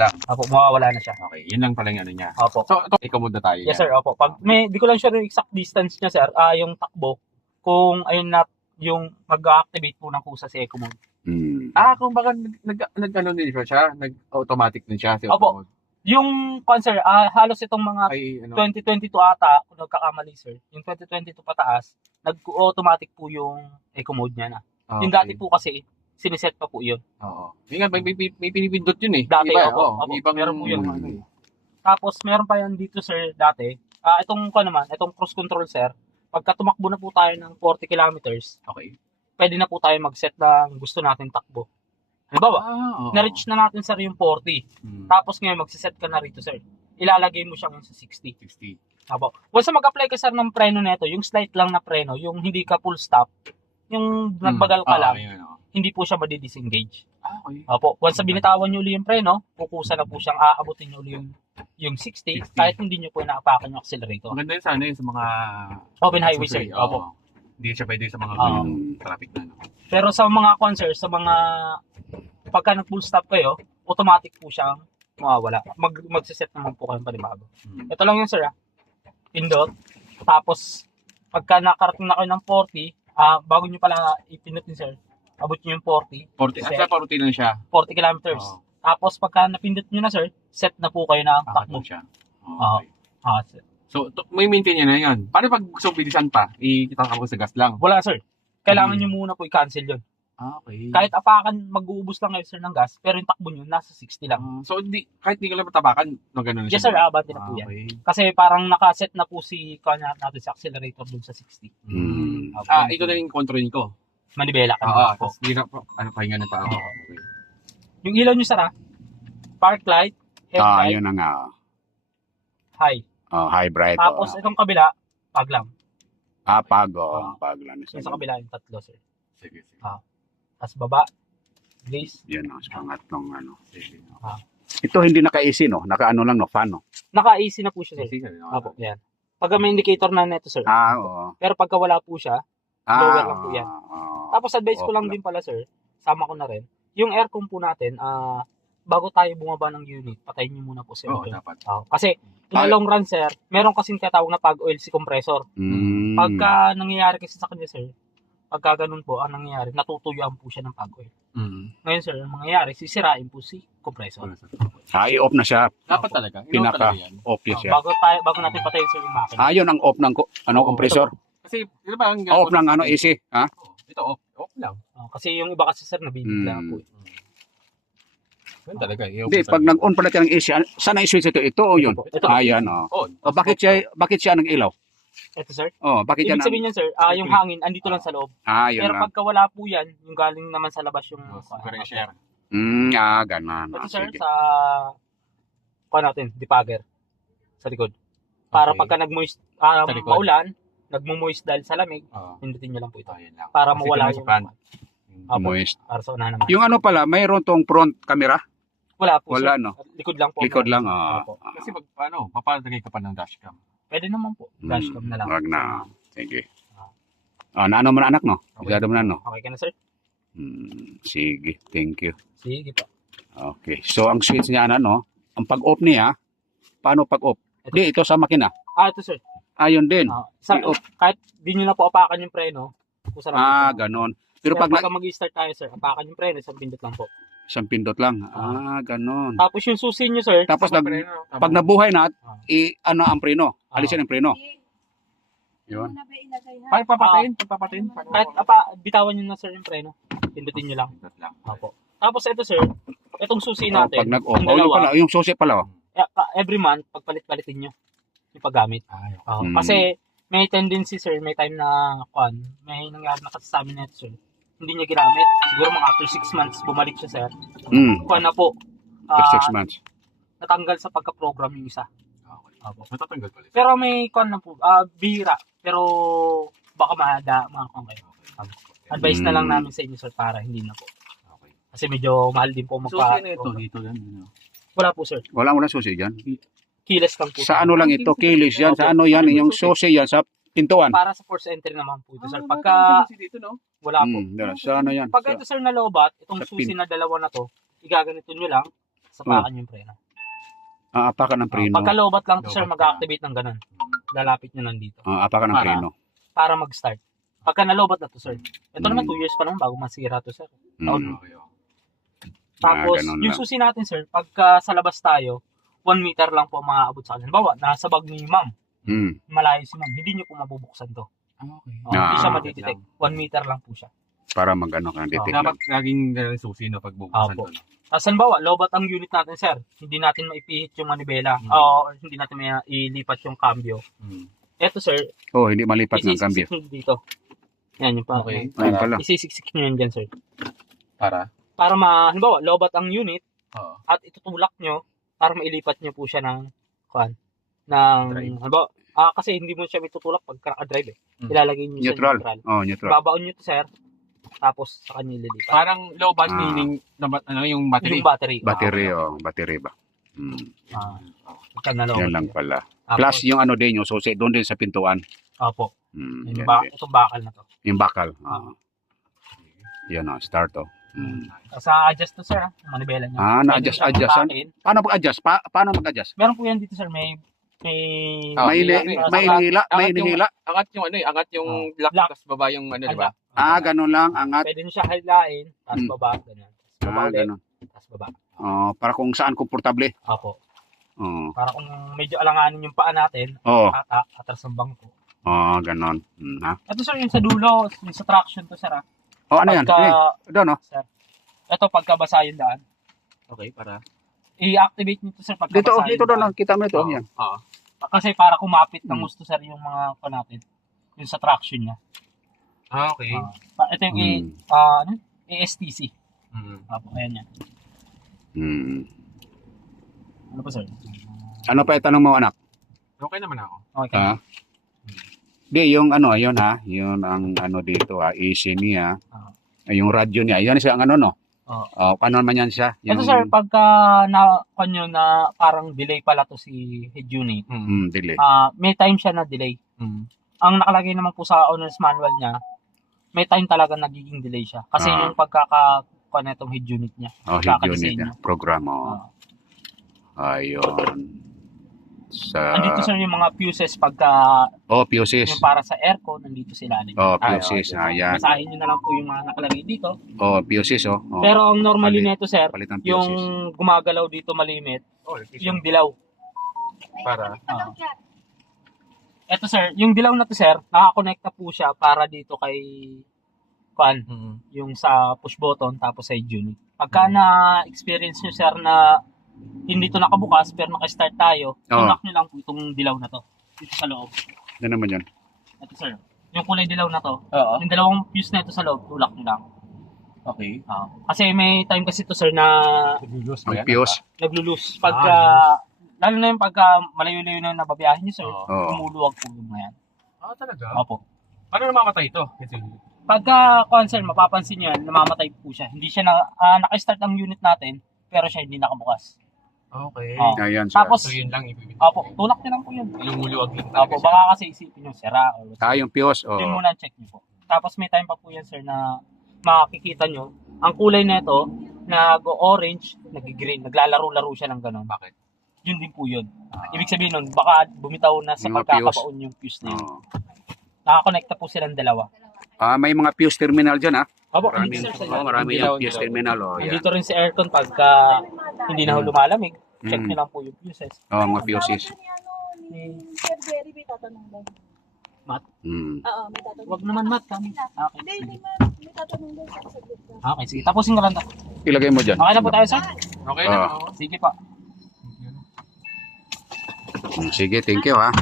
lang. Opo, mawawala na siya. Okay, yun lang pala yung ano niya. Opo. So, ito, ikaw muna tayo. Yes, sir. Opo. Pag di ko lang sure yung exact distance niya, sir, yung takbo, kung ayun na, yung mag-activate po ng kusa si Eco Mode. Kung baka nag-ano din siya, nag-automatic din siya. Si Opo. Yung sir, halos itong mga Ay, ano, 2022 ata, kung nagkakamali, sir, yung 2022 pataas, nag-automatic po yung Eco Mode niya na. okay. Yung dati po kasi, siniset pa po yun. Oo. Yung nga, may pinipindot yun eh. Dati, Iba, opo. ibang, Meron po yun. ano eh. Tapos, meron pa yan dito, sir, dati. Itong cruise control, sir, pagka tumakbo na po tayo ng 40 kilometers, Okay. pwede na po tayo mag-set ng gusto nating takbo. Halimbawa, Oo. na-reach na natin, sir, yung 40. Tapos ngayon, magsiset ka na rito, sir. Ilalagay mo siya ngayon sa 60. 60. Apo. Once na mag-apply ka, sir, ng preno neto, yung slight lang na preno, yung hindi ka full stop, yung nagbagal ka lang, Ayun, oo. hindi po siya madidisengage. Okay. Apo. Once na binitawan nyo uli yung preno, kukusa na po siyang aabutin nyo uli yung 60, 60. kahit hindi nyo po inaapakan yung accelerator. Maganda yun sana yun sa mga Open highway, sir. Oo. Opo. Hindi siya pwede sa mga Oo. traffic na. No? Pero sa mga concert, sa mga pagka nag-full stop kayo, automatic po siyang mawawala. Magsiset naman po kayong panibago. Ito lang yun, sir. Pindot. Tapos, pagka nakarating na kayo ng 40, bago nyo pala ipindot yun, sir, abot nyo yung 40. 40, Set. asa pa routine lang siya. 40 kilometers. Oo. Tapos, pagka napindot nyo na, sir, set na po kayo ng takbo. Takbo siya. Okay. Sir. So, may maintain niya na yun. Paano pag gusto bilisan pa? Itataka ko sa gas lang. Wala, sir. Kailangan nyo muna po i-cancel yun. Okay. Kahit apakan, mag-uubos lang kayo, sir, ng gas, pero yung takbo nyo, nasa 60 lang. So, kahit di ka lang matabakan, no, ganun na Yes, siya. sir. Abante na po yan. Okay. Kasi parang nakaset na po si natin sa accelerator dun sa 60. Ito na yung control ko. Manibela ka Oo, na po. tapos hindi na, pahinga na pa ako. Okay. Yung ilaw nyo, sir, park light, headlight, Yun na nga. high. High bright. Tapos itong kabila, pag lang. Pag lang. Yung sa kabila, yung tatlo, sir. Sige. Tapos baba, blaze. Yan ang pangatlong ano. Sige. Ito hindi naka-AC, no? Naka-ano lang, no? Fan, no? Naka-AC na po siya, sir. Sige. Apo, yan. Pagka may indicator na neto, sir. Oo. Pero pagka wala po siya, lower lang po yan. Oo. Tapos advice ko Off lang lang. din pala, sir, sama ko na rin, yung aircon po natin, bago tayo bumaba ng unit, patayin nyo muna po si Oo, aircon. dapat. Kasi, in the long run, sir, meron kasing tinatawag na pag-oil si compressor. Pagka nangyayari kasi sa kanya, sir, pagka ganun po, ang nangyayari, natutuyuan po siya ng pag-oil. Ngayon, sir, ang mangyayari, sisirain po si compressor. I-off na siya. Dapat talaga. Pinaka-off niya siya. Bago natin patayin, sir, yung makina. Yun ang off ng compressor. Kasi, di ba, ang Off ng AC. Ha? Ito, off lang. Kasi yung iba kasi, sir, nabibigla po. Ganun talaga. Hindi, pag nag-on pala siya ng AC, saan ang switch ito? Ito o yun? Ito. Ayan, o. Bakit siya ng ilaw? Ito, sir. Bakit yan? Ibig sabihin yan, sir, yung hangin, andito lang sa loob. Yun Pero lang. pagka wala po yan, yung galing naman sa labas yung... Pressure. Ganun. Ito, sir, Sige. sa... depugger. Sa likod. Para Okay. pagka nag-moist, likod. maulan, nagmo-moist dahil sa lamig, pindutin nyo lang po ito. Ayan lang. Para Kasi mawala ito na sa yung... front. Moist. Para sa unahan naman. Yung ano pala, mayroon tong front camera? Wala po, Wala, sir. no? Likod lang po. Likod lang, Opo. Kasi papalagay ka pa ng dashcam. Pwede naman po. Dashcam na lang. Wag na. Sige. Naano mo na anak, no? Masyado mo na, no? Okay ka na, sir? Sige, thank you. Sige po. Okay. So, ang switch niya, no? Ang pag-off niya, paano pag-off? Di, ito sa makina. Ito, sir. Yun din. I-off. Kahit di nyo na po apakan yung preno, kusa lang po. Ganon. Pero pag pagka mag-start tayo, sir, apakan yung preno, isang pindot lang po. isang pindot lang. Ganon. Tapos yung susi nyo, sir, Tapos, pag nabuhay na, ano ang preno? Alisin ang preno. Yun. Ay, papatayin. Pagpapatayin. kahit bitawan nyo na, sir, yung preno, pindutin nyo lang. Opo. Tapos ito, sir, itong susi natin, Pag nag-off. yung Yung dalawa, pala, yung susi pala. every month, pagpalit-palitin nyo yung paggamit. Kasi may tendency, sir, may time na, may nangyari na kasi sa amin na ito, sir, hindi niya ginamit. Siguro mga after 6 months, bumalik siya, sir. Na po, After 6 months. natanggal sa pagka-program yung isa. Opo. Matatanggal pala. Pero may na po, bihira. Pero baka mga kayo. Advice na lang namin sa inyo, sir, para hindi na po. Okay. Kasi medyo mahal din po Susi na ito. Dito lang. Wala po, sir. Wala susi dyan. Keyless lang po. Sa ano lang ito, kilis yan. Sa ano yan, yung susi yan, sa pintuan. Para sa force entry naman po ito, sir. Pagka dito, no? wala po. Sa ano yan. Pagka ito, sir, na lobat, itong Sa susi na dalawa na to, igaganito nyo lang sapakan yung preno. Apakan ng preno. Pagka lobat lang to, sir, Lobat mag-activate ng ganun. Lalapit nyo nandito. Apakan ng Para- preno. Para mag-start. Pagka nalobat na to, sir. Ito naman, Mm. 2 years pa naman bago masira to, sir. Mm. Okay, okay. Tapos, ganun yung lang. susi natin, sir, pagka sa labas tayo, 1 meter lang po maaabot sa kanya. Halimbawa, nasa bag ni ma'am, Mm. malayo si ma'am, hindi nyo po mabubuksan to. Okay. Hindi siya Ah. madidetect. 1 meter lang po siya. Para mag-ano ka, detect Dapat lang. laging susi na pagbubuksan Apo. to. no? Tapos, halimbawa, lobat ang unit natin, sir. Hindi natin maipihit yung manibela. Mm. O hindi natin mailipat yung cambio. Mm. Eto, sir, Oh, hindi malipat ng cambio. isisiksik nyo dito. Yan, yung pa. Okay. Ayun pala. Isisiksik nyo yan dyan, sir. Para? Para halimbawa, lobat ang unit, Oo. at itutulak nyo para mailipat nyo po siya ng Drive. halimbawa, kasi hindi mo siya itutulak pag naka-drive eh. Mm. Ilalagay nyo Neutral. sa neutral. Oh, neutral. Babaon nyo to, sir. Tapos sa kanya ililipat. Parang low bat Ah. meaning yung battery. Yung battery. Battery, battery ba? Pagka nalobat. Yan lang pala. Tapos, Plus yung ano din, yung susi, doon din sa pintuan. Opo. Mm, Yung yan din. itong bakal na to. Yung bakal. Ah. Yan start oh. Mm. Sa adjust to, sir. Manibela nyo. Na-adjust, Pwede adjust. nyo siyang Paano mag-adjust? Paano mag-adjust? meron po yan dito, sir. May Ah, May inihila, may Angat yung- inihila. Angat yung angat yung lock, Lock. tapos baba yung di ba? Ganun lang, angat. Pwede nyo siya hilain. Tapos Mm. baba. Ganyan. Tapos baba ulit. Ganun. Tapos baba. Para kung saan komportable. Opo. Oh. Para kung medyo alanganin yung paa natin, Oh, atras ng bangko. ganun. Ha? Ito, sir, yung sa dulo, yung sa traction to, sir. Oh, ano yan? Doon, oh. Ito, pagka basa yung daan, Okay, para. i-activate nyo to, sir, pagka Dito, basa dito yung doon, daan. kita mo ito. Oo. Yan. Oo. Kasi para kumapit ng Mm. gusto, sir, yung mga natin. Yung sa traction niya. Okay. Ito yung ASTC. Mm. Opo, ayan yan. Hmm. Ano po, sir? Ano pa itanong mo, anak? Okay naman ako. Okay. Ha? Di, yung ano, yun ha. Yun ang ano dito ha. AC niya. Yung radyo niya. Yan siya ang ano, no? Oo. Ano naman yan siya? Ito, Yung, sir, pagka kanyo na parang delay pala to si head unit, delay. may time siya na delay. Mm. Ang nakalagay naman po sa owner's manual niya, may time talaga nagiging delay siya. Kasi yung pagkakakuha itong head unit niya. Head unit niya. Program, Ayun. Andito, sir, yung mga fuses pagka fuses. yung para sa aircon, nandito sila. Fuses. Ayan. Basahin nyo na lang po yung mga nakalagay dito. Fuses, Pero ang normally Palit. nito, sir, Palit ng yung fuses. gumagalaw dito malimit, Oh, yung dilaw. para. Ito, sir, yung dilaw na to, sir, nakakonekta po siya para dito kay yung sa push button tapos sa unit. Pagka na-experience nyo, sir, na hindi to nakabukas pero naka-start tayo, tulak nyo lang po itong dilaw na to dito sa loob. Ano naman yan? Ito, sir, yung kulay dilaw na to, Oo. yung dalawang fuse na ito sa loob, tulak nyo lang. Okay. Kasi may time kasi to, sir, na Nag-lose Ang fuse. naglo-lose. Pagka, lalo na yung pagka malayo-layo na nababiyahin nyo, sir, Oo. lumuluwag po yung mga yan. Talaga? Opo. Paano namamatay ito? Pagka, sir, mapapansin nyo yan, namamatay po siya. Hindi siya naka-start ang unit natin, pero siya hindi nakabukas. Okay. Ayan, sir. Tapos, So yun lang ibibigay. opo, tulak nyo lang po yun. Lumuluwag lang Opo, talaga siya. baka kasi isipin nyo, sira. Or yung fuse. yun muna check nyo po. Tapos may time pa po yan, sir, na makikita nyo, ang kulay na ito, nag-orange, nag-green, naglalaro-laro siya ng ganun. Bakit? Yun din po yun. Ibig sabihin nun, baka bumitaw na sa Yung mga pagkakabaon yung fuse na yun. Nakakonekta po silang dalawa. May mga fuse terminal dyan, ha? Opo, Marami, andito, sir, sa marami Dilaw, yung fuse dilaw. terminal, yan. Andito rin si aircon pagka hindi na ho lumalamig. Check Mm. nyo lang po yung fuses. Mga fuses. Ni Sir Jerry, may tatanong lang. Oo, may tatanong. Huwag naman mat kami. Okay, Hindi, sige. hindi man. May tatanong daw sa sagot ka. Okay, sige. Tapusin ko lang to. Ilagay mo dyan. Okay na po tayo, sir? Okay na. Ah. Oo. Sige pa. Sige, thank you, ha?